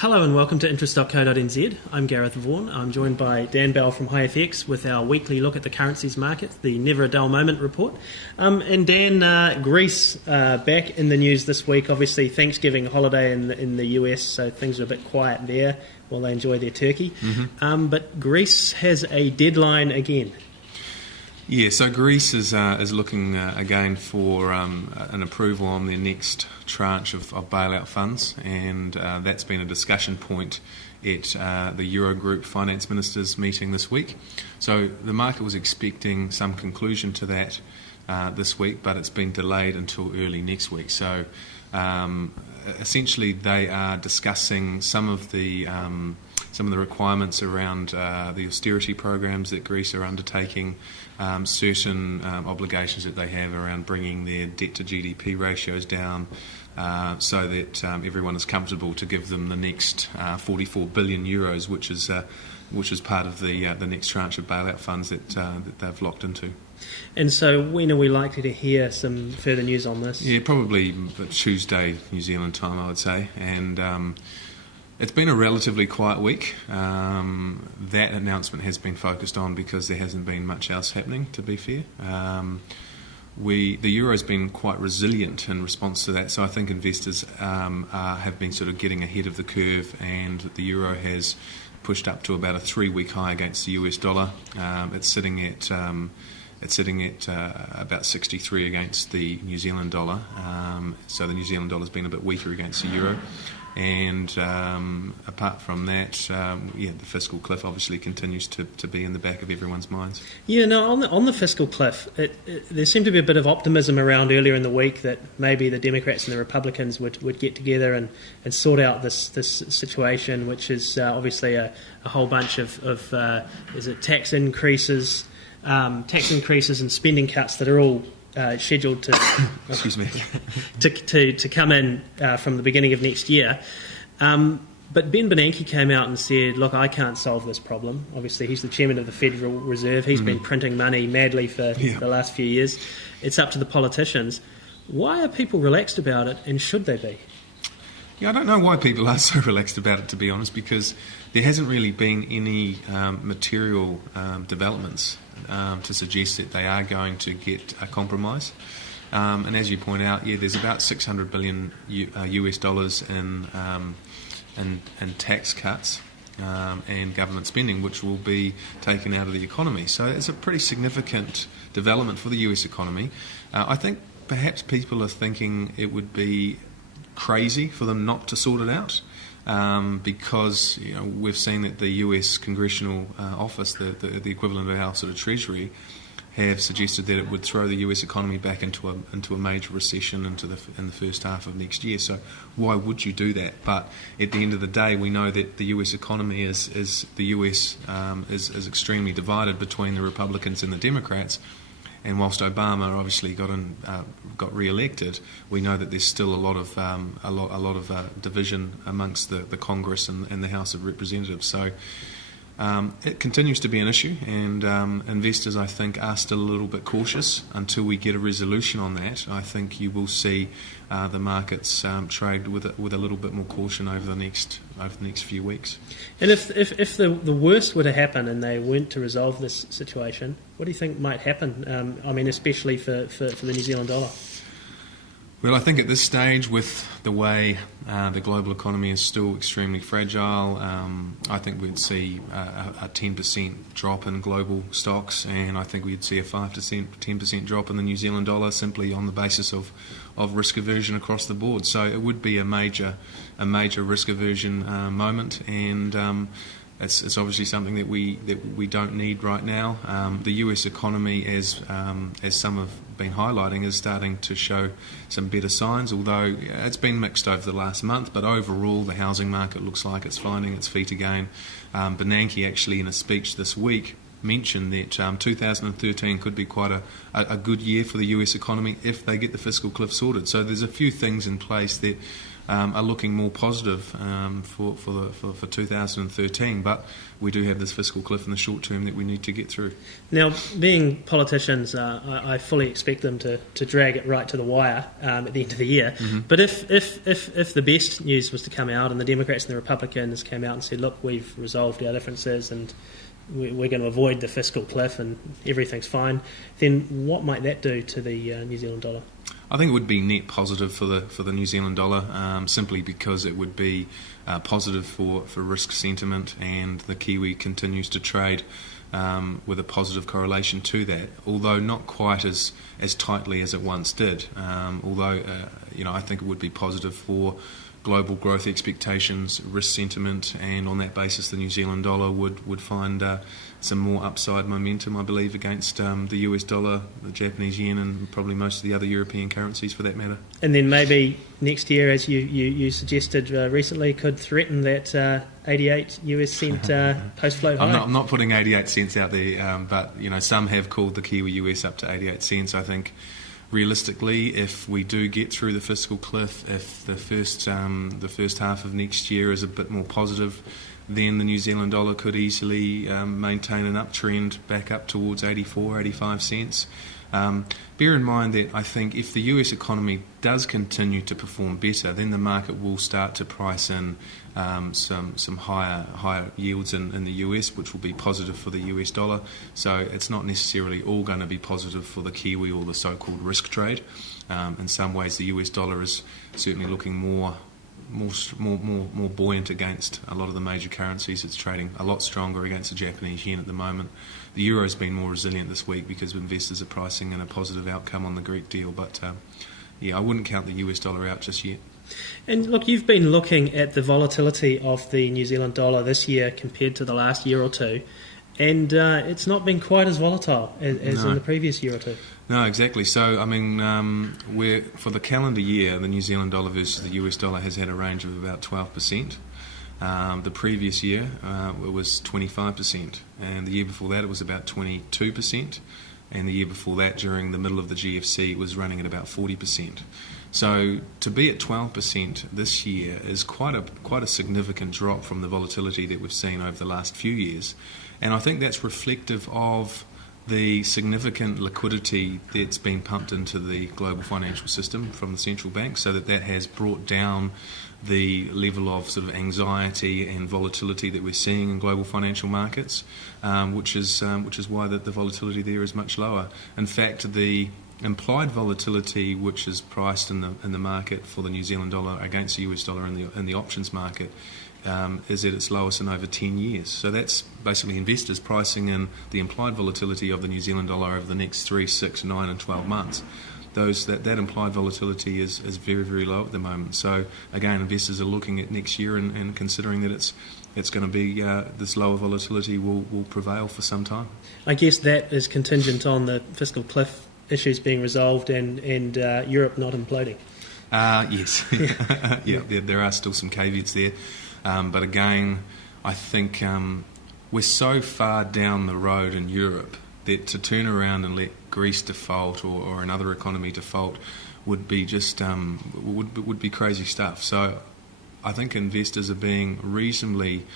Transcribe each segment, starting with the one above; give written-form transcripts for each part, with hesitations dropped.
Hello and welcome to interest.co.nz. I'm Gareth Vaughan. I'm joined by Dan Bell from HiFX with our weekly look at the currencies market, the Never a Dull Moment report. And Dan, Greece back in the news this week. Obviously, Thanksgiving holiday in the US, so things are a bit quiet there while they enjoy their turkey. But Greece has a deadline again. Yeah, so Greece is looking again for an approval on their next tranche of bailout funds, and that's been a discussion point at the Eurogroup finance ministers meeting this week. So the market was expecting some conclusion to that this week, but it's been delayed until early next week. So essentially they are discussing some of the requirements around the austerity programs that Greece are undertaking, certain obligations that they have around bringing their debt to GDP ratios down, so that everyone is comfortable to give them the next 44 billion euros, which is part of the next tranche of bailout funds that they've locked into. And so when are we likely to hear some further news on this? Yeah, probably Tuesday, New Zealand time, I would say. And it's been a relatively quiet week. That announcement has been focused on because there hasn't been much else happening, to be fair. The euro's been quite resilient in response to that, so I think investors have been sort of getting ahead of the curve, and the euro has pushed up to about a 3-week high against the US dollar. It's sitting at about 63 against the New Zealand dollar. So the New Zealand dollar's been a bit weaker against the euro. And apart from that, the fiscal cliff obviously continues to be in the back of everyone's minds. Yeah, no, on the fiscal cliff, there seemed to be a bit of optimism around earlier in the week that maybe the Democrats and the Republicans would get together and sort out this situation, which is obviously a whole bunch of tax increases and spending cuts that are all scheduled to excuse me to come in from the beginning of next year. But Ben Bernanke came out and said, look, I can't solve this problem. Obviously, he's the chairman of the Federal Reserve. He's been printing money madly for the last few years. It's up to the politicians. Why are people relaxed about it, and should they be? Yeah, I don't know why people are so relaxed about it, to be honest, because there hasn't really been any material developments to suggest that they are going to get a compromise. And as you point out, there's about 600 billion US dollars in tax cuts and government spending, which will be taken out of the economy. So it's a pretty significant development for the US economy. I think perhaps people are thinking it would be crazy for them not to sort it out. Because we've seen that the US Congressional Office, the equivalent of our sort of Treasury, have suggested that it would throw the US economy back into a major recession in the first half of next year. So why would you do that? But at the end of the day, we know that the US economy is extremely divided between the Republicans and the Democrats. And whilst Obama obviously got re-elected, we know that there's still a lot of division amongst the Congress and the House of Representatives. So it continues to be an issue, and investors, I think, are still a little bit cautious until we get a resolution on that. I think you will see the markets trade with a little bit more caution over the next few weeks. And if the worst were to happen and they weren't to resolve this situation, what do you think might happen? Especially for the New Zealand dollar. Well, I think at this stage, with the way the global economy is still extremely fragile, I think we'd see a 10% drop in global stocks, and I think we'd see a 10% drop in the New Zealand dollar, simply on the basis of risk aversion across the board. So it would be a major risk aversion moment, and it's obviously something that we don't need right now. The US economy, as some have been highlighting, is starting to show some better signs, although it's been mixed over the last month. But overall, the housing market looks like it's finding its feet again. Bernanke actually, in a speech this week, mentioned that 2013 could be quite a good year for the US economy if they get the fiscal cliff sorted. So there's a few things in place that are looking more positive for 2013. But we do have this fiscal cliff in the short term that we need to get through. Now, being politicians, I fully expect them to drag it right to the wire at the end of the year. Mm-hmm. But if the best news was to come out and the Democrats and the Republicans came out and said, look, we've resolved our differences and we're going to avoid the fiscal cliff and everything's fine, then what might that do to the New Zealand dollar? I think it would be net positive for the New Zealand dollar, simply because it would be positive for risk sentiment, and the Kiwi continues to trade with a positive correlation to that, although not quite as tightly as it once did. I think it would be positive for global growth expectations, risk sentiment, and on that basis the New Zealand dollar would find some more upside momentum, I believe, against the US dollar, the Japanese yen, and probably most of the other European currencies for that matter. And then maybe next year, as you suggested recently, could threaten that 88 US cent post-float high. I'm not putting 88 cents out there, but some have called the Kiwi US up to 88 cents. I think realistically, if we do get through the fiscal cliff, if the first half of next year is a bit more positive, then the New Zealand dollar could easily maintain an uptrend back up towards 84, 85 cents. Bear in mind that I think if the US economy does continue to perform better, then the market will start to price in some higher yields in the US, which will be positive for the US dollar. So it's not necessarily all going to be positive for the Kiwi or the so-called risk trade. In some ways, the US dollar is certainly looking more buoyant against a lot of the major currencies. It's trading a lot stronger against the Japanese yen at the moment. The euro has been more resilient this week because investors are pricing in a positive outcome on the Greek deal. But I wouldn't count the US dollar out just yet. And look, you've been looking at the volatility of the New Zealand dollar this year compared to the last year or two, and it's not been quite as volatile as in the previous year or two. No, exactly. So, I mean, for the calendar year, the New Zealand dollar versus the US dollar has had a range of about 12%. The previous year it was 25%, and the year before that it was about 22%, and the year before that, during the middle of the GFC, it was running at about 40%. So to be at 12% this year is quite a significant drop from the volatility that we've seen over the last few years, and I think that's reflective of the significant liquidity that's been pumped into the global financial system from the central bank, so that has brought down the level of sort of anxiety and volatility that we're seeing in global financial markets, which is why the volatility there is much lower. In fact, the implied volatility, which is priced in the market for the New Zealand dollar against the US dollar in the options market, is at its lowest in over 10 years. So that's basically investors pricing in the implied volatility of the New Zealand dollar over the next 3, 6, 9 and 12 months. That implied volatility is very, very low at the moment. So again, investors are looking at next year and considering that it's going to be this lower volatility will prevail for some time. I guess that is contingent on the fiscal cliff issues being resolved and Europe not imploding. Yes. There are still some caveats there. But again, I think we're so far down the road in Europe that to turn around and let Greece default or another economy default would be just would be crazy stuff. So I think investors are being reasonably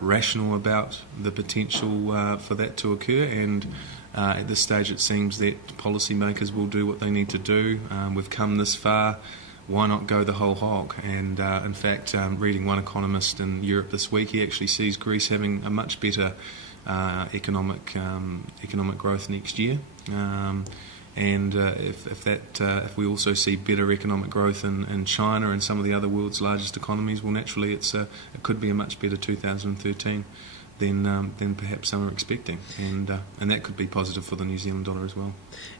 rational about the potential for that to occur, and at this stage it seems that policymakers will do what they need to do. We've come this far. Why not go the whole hog? And in fact, reading one economist in Europe this week, he actually sees Greece having a much better economic growth next year. If we also see better economic growth in China and some of the other world's largest economies, well, naturally it could be a much better 2013 than perhaps some are expecting, and that could be positive for the New Zealand dollar as well.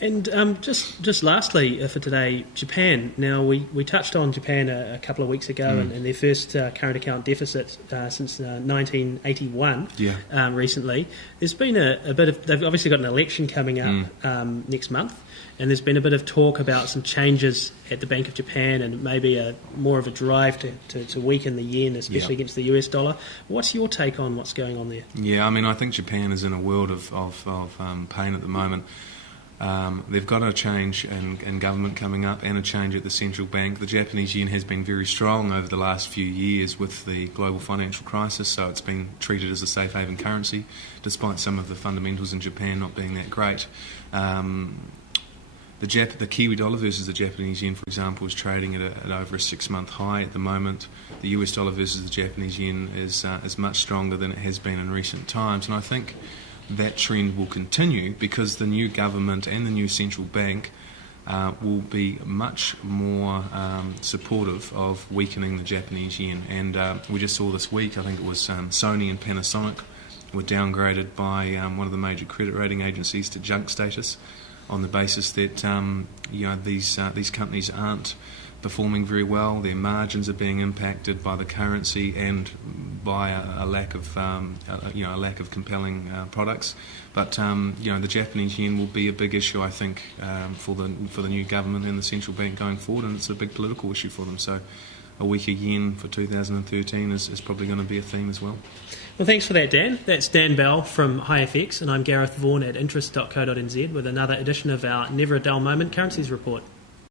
And just lastly for today, Japan. Now we touched on Japan a couple of weeks ago and their first current account deficit since 1981. Recently, there's been a bit of. They've obviously got an election coming up next month. And there's been a bit of talk about some changes at the Bank of Japan and maybe more of a drive to weaken the yen, especially against the US dollar. What's your take on what's going on there? Yeah, I mean, I think Japan is in a world of pain at the moment. They've got a change in government coming up and a change at the central bank. The Japanese yen has been very strong over the last few years with the global financial crisis, so it's been treated as a safe haven currency, despite some of the fundamentals in Japan not being that great. The Kiwi dollar versus the Japanese yen, for example, is trading at over a 6-month high at the moment. The US dollar versus the Japanese yen is much stronger than it has been in recent times, and I think that trend will continue because the new government and the new central bank will be much more supportive of weakening the Japanese yen. And we just saw this week, I think it was Sony and Panasonic were downgraded by one of the major credit rating agencies to junk status, on the basis that these companies aren't performing very well. Their margins are being impacted by the currency and by a lack of compelling products. But the Japanese yen will be a big issue, I think, for the new government and the central bank going forward, and it's a big political issue for them. So a weaker yen for 2013 is probably going to be a theme as well. Well, thanks for that, Dan. That's Dan Bell from HiFX, and I'm Gareth Vaughan at interest.co.nz with another edition of our Never a Dull Moment Currencies Report.